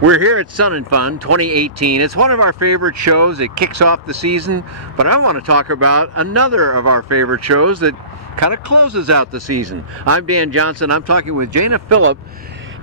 We're here at Sun and Fun 2018. It's one of our favorite shows. It kicks off the season, but I want to talk about another of our favorite shows that kind of closes out the season. I'm Dan Johnson. I'm talking with Jana Phillip.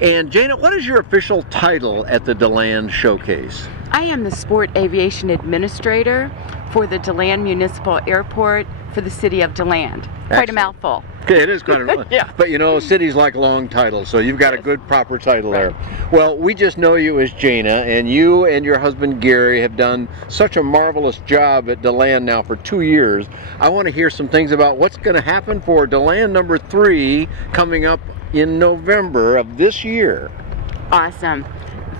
And Jana, what is your official title at the DeLand Showcase? I am the Sport Aviation Administrator for the DeLand Municipal Airport for the city of DeLand. Quite a mouthful. Okay, it is kind of, yeah. But you know, cities like long titles, so you've got a good proper title there. Well, we just know you as Jana, and you and your husband Gary have done such a marvelous job at DeLand now for 2 years. I want to hear some things about what's going to happen for DeLand number 3 coming up in November of this year. Awesome.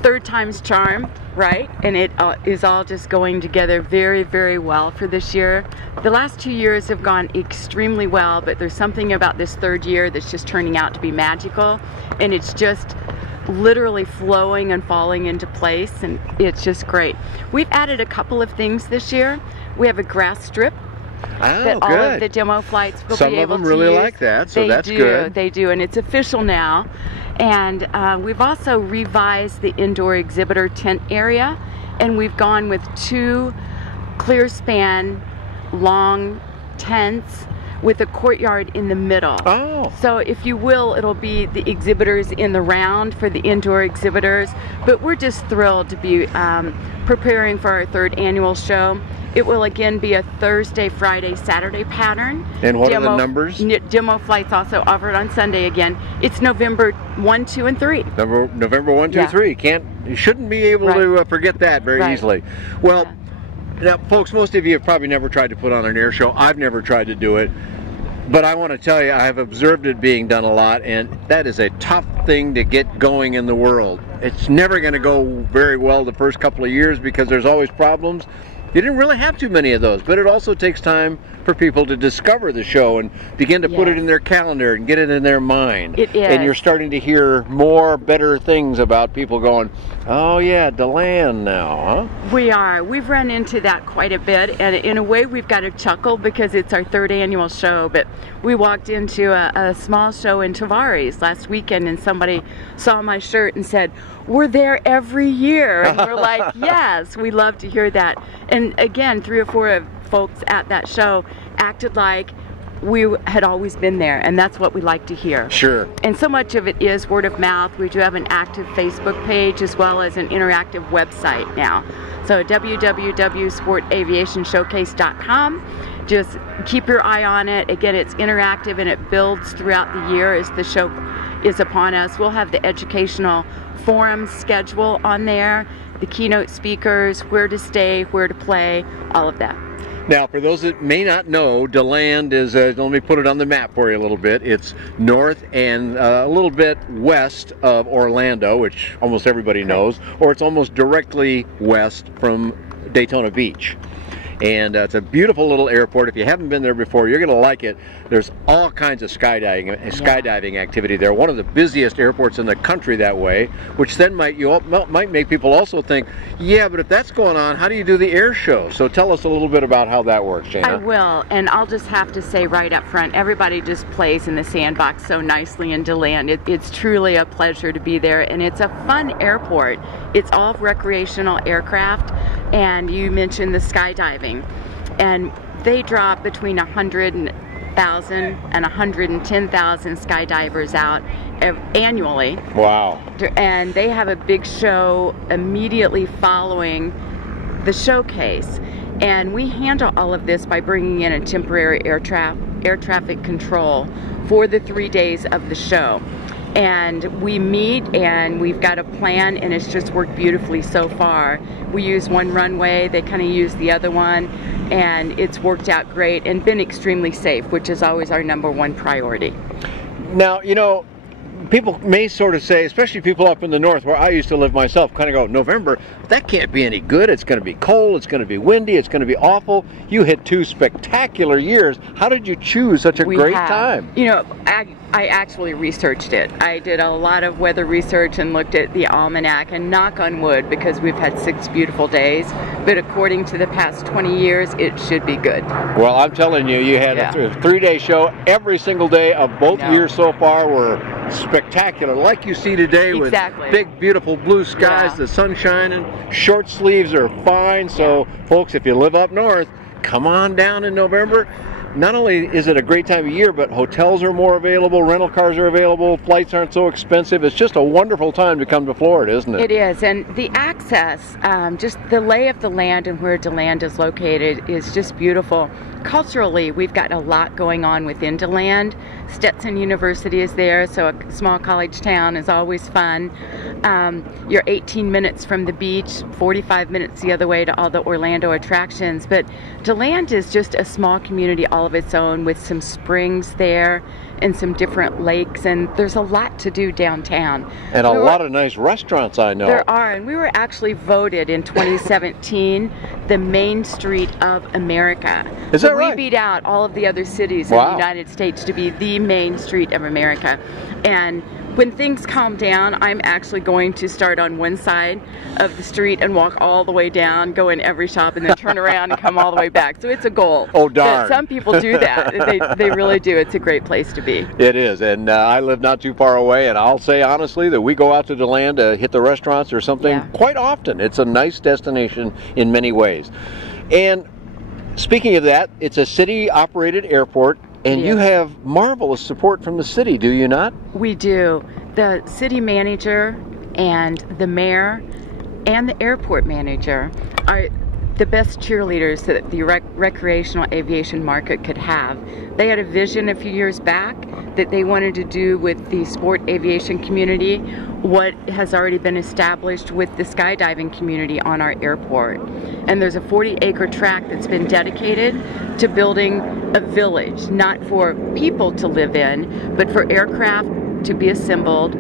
Third time's charm, right? And it is all just going together very, very well for this year. The last 2 years have gone extremely well, but there's something about this third year that's just turning out to be magical, and it's just literally flowing and falling into place, and it's just great. We've added a couple of things this year. We have a grass strip that all of the demo flights will be able to use. Some of them really like that, so that's good. They do, and it's official now. And we've also revised the indoor exhibitor tent area, and we've gone with 2 clear span long tents with a courtyard in the middle. Oh. So if you will, it'll be the exhibitors in the round for the indoor exhibitors, but we're just thrilled to be preparing for our 3rd annual show. It will again be a Thursday, Friday, Saturday pattern. And what are the numbers? Demo flights also offered on Sunday again. It's November 1, 2, and 3. November 1, 2, 3. You shouldn't be able to forget that very easily. Well, now, folks, most of you have probably never tried to put on an air show. I've never tried to do it. But I want to tell you, I've observed it being done a lot, and that is a tough thing to get going in the world. It's never going to go very well the first couple of years because there's always problems. You didn't really have too many of those, but it also takes time for people to discover the show and begin to put it in their calendar and get it in their mind. It is. And you're starting to hear more better things about people going, oh yeah, DeLand now, huh? We are. We've run into that quite a bit, and in a way we've got a chuckle because it's our 3rd annual show, but we walked into a small show in Tavares last weekend, and somebody saw my shirt and said, we're there every year. And we're like, yes, we love to hear that. And again, 3 or 4 of folks at that show acted like we had always been there, and that's what we like to hear. Sure. And so much of it is word of mouth. We do have an active Facebook page as well as an interactive website now. So www.sportaviationshowcase.com. Just keep your eye on it. Again, it's interactive and it builds throughout the year as the show is upon us. We'll have the educational forum schedule on there, the keynote speakers, where to stay, where to play, all of that. Now, for those that may not know, DeLand is, let me put it on the map for you a little bit. It's north and a little bit west of Orlando, which almost everybody knows, or it's almost directly west from Daytona Beach. And it's a beautiful little airport. If you haven't been there before, you're going to like it. There's all kinds of skydiving activity there. One of the busiest airports in the country that way, which then might make people also think, yeah, but if that's going on, how do you do the air show? So tell us a little bit about how that works, Jana. I will, and I'll just have to say right up front, everybody just plays in the sandbox so nicely in DeLand. It's truly a pleasure to be there, and it's a fun airport. It's all recreational aircraft, and you mentioned the skydiving. And they drop between 100,000 and 110,000 skydivers out annually. Wow. And they have a big show immediately following the showcase. And we handle all of this by bringing in a temporary air traffic control for the 3 days of the show. And we meet and we've got a plan, and it's just worked beautifully so far. We use one runway, they kind of use the other one, and it's worked out great and been extremely safe, which is always our #1 priority. Now, you know, people may sort of say, especially people up in the north where I used to live myself, kind of go, November, that can't be any good. It's going to be cold, it's going to be windy, it's going to be awful. You hit 2 spectacular years. How did you choose such a great time? You know, I actually researched it. I did a lot of weather research and looked at the almanac, and knock on wood, because we've had 6 beautiful days, but according to the past 20 years, it should be good. Well, I'm telling you, you had a 3-day show. Every single day of both years so far were spectacular, like you see today, Exactly. with big, beautiful blue skies, Yeah. the sun shining, short sleeves are fine. So, folks, if you live up north, come on down in November. Not only is it a great time of year, but hotels are more available, rental cars are available, flights aren't so expensive. It's just a wonderful time to come to Florida, isn't it? It is, and the access, just the lay of the land and where DeLand is located is just beautiful. Culturally, we've got a lot going on within DeLand. Stetson University is there, so a small college town is always fun. You're 18 minutes from the beach, 45 minutes the other way to all the Orlando attractions. But DeLand is just a small community all of its own, with some springs there and some different lakes, and there's a lot to do downtown. And a lot of nice restaurants, I know. There are, and we were actually voted in 2017 the Main Street of America. Is that right? We beat out all of the other cities in the United States to be the Main Street of America. And when things calm down, I'm actually going to start on one side of the street and walk all the way down, go in every shop, and then turn around and come all the way back. So it's a goal. Oh, darn. But some people do that. They really do. It's a great place to be. It is, and I live not too far away, and I'll say honestly that we go out to DeLand to hit the restaurants or something quite often. It's a nice destination in many ways. And speaking of that, it's a city-operated airport. And you have marvelous support from the city, do you not? We do. The city manager and the mayor and the airport manager are the best cheerleaders that the recreational aviation market could have. They had a vision a few years back that they wanted to do with the sport aviation community what has already been established with the skydiving community on our airport. And there's a 40-acre tract that's been dedicated to building a village, not for people to live in, but for aircraft to be assembled,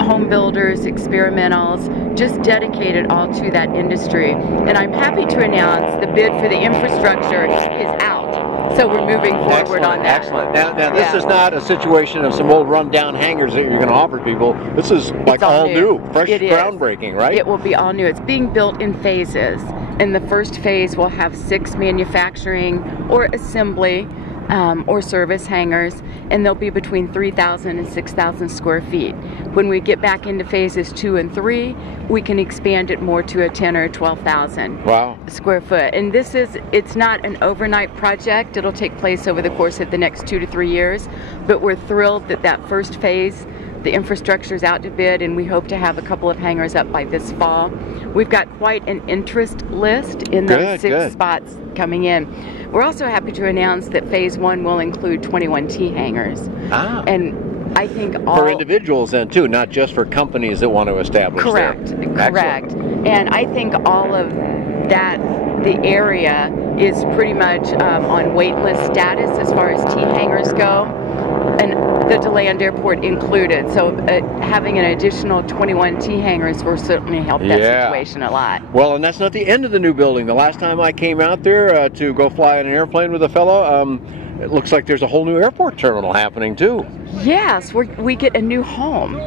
home builders, experimentals, just dedicated all to that industry. And I'm happy to announce the bid for the infrastructure is out. So we're moving forward on that. Excellent. Now this is not a situation of some old run-down hangars that you're going to offer people. This is like all new, fresh, groundbreaking, right? It will be all new. It's being built in phases. And the first phase will have 6 manufacturing or assembly or service hangars, and they'll be between 3,000 and 6,000 square feet. When we get back into phases 2 and 3, we can expand it more to a 10 or 12,000 square foot. And it's not an overnight project. It'll take place over the course of the next 2 to 3 years, but we're thrilled that that first phase, the infrastructure is out to bid, and we hope to have a couple of hangars up by this fall. We've got quite an interest list in those 6 spots coming in. We're also happy to announce that phase 1 will include 21 T hangars. And I think for individuals then too, not just for companies that want to establish correct. And I think all of that, the area is pretty much on wait list status as far as T hangars go, and the DeLand Airport included. So having an additional 21 T hangars will certainly help that situation a lot. Well, and that's not the end of the new building. The last time I came out there to go fly in an airplane with a fellow, it looks like there's a whole new airport terminal happening too. Yes, we get a new home.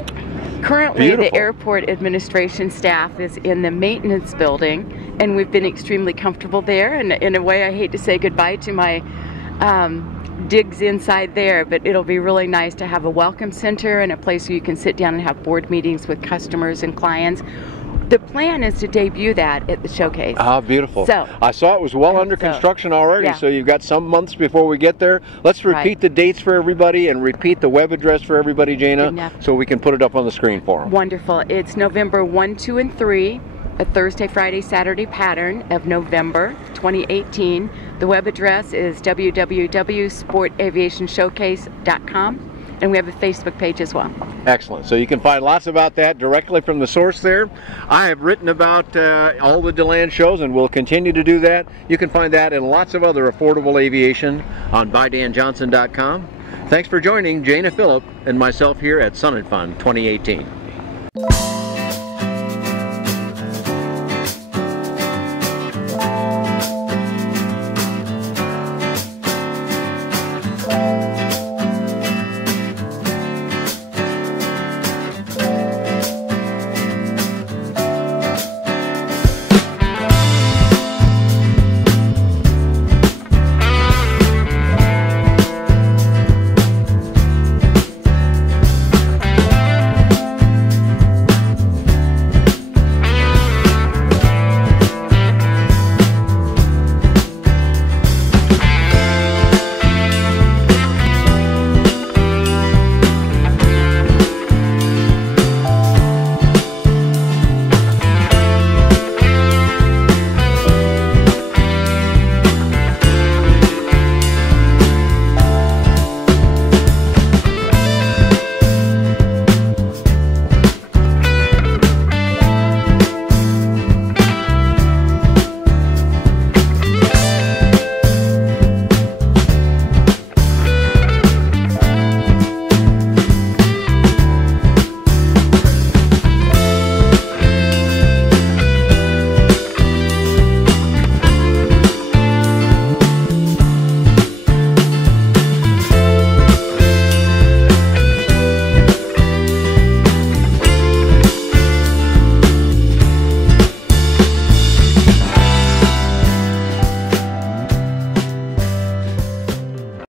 Currently, the airport administration staff is in the maintenance building, and we've been extremely comfortable there. And in a way, I hate to say goodbye to my digs inside there, but it'll be really nice to have a welcome center and a place where you can sit down and have board meetings with customers and clients. The plan is to debut that at the showcase. Ah, beautiful. So I saw it was well under construction already, so you've got some months before we get there. Let's repeat the dates for everybody and repeat the web address for everybody, Jana, so we can put it up on the screen for them. Wonderful. It's November 1, 2, and 3, a Thursday, Friday, Saturday pattern of November 2018. The web address is www.sportaviationshowcase.com. And we have a Facebook page as well. Excellent. So you can find lots about that directly from the source there. I have written about all the DeLand shows and will continue to do that. You can find that and lots of other affordable aviation on ByDanJohnson.com. Thanks for joining Jana Phillip and myself here at Sun and Fun 2018.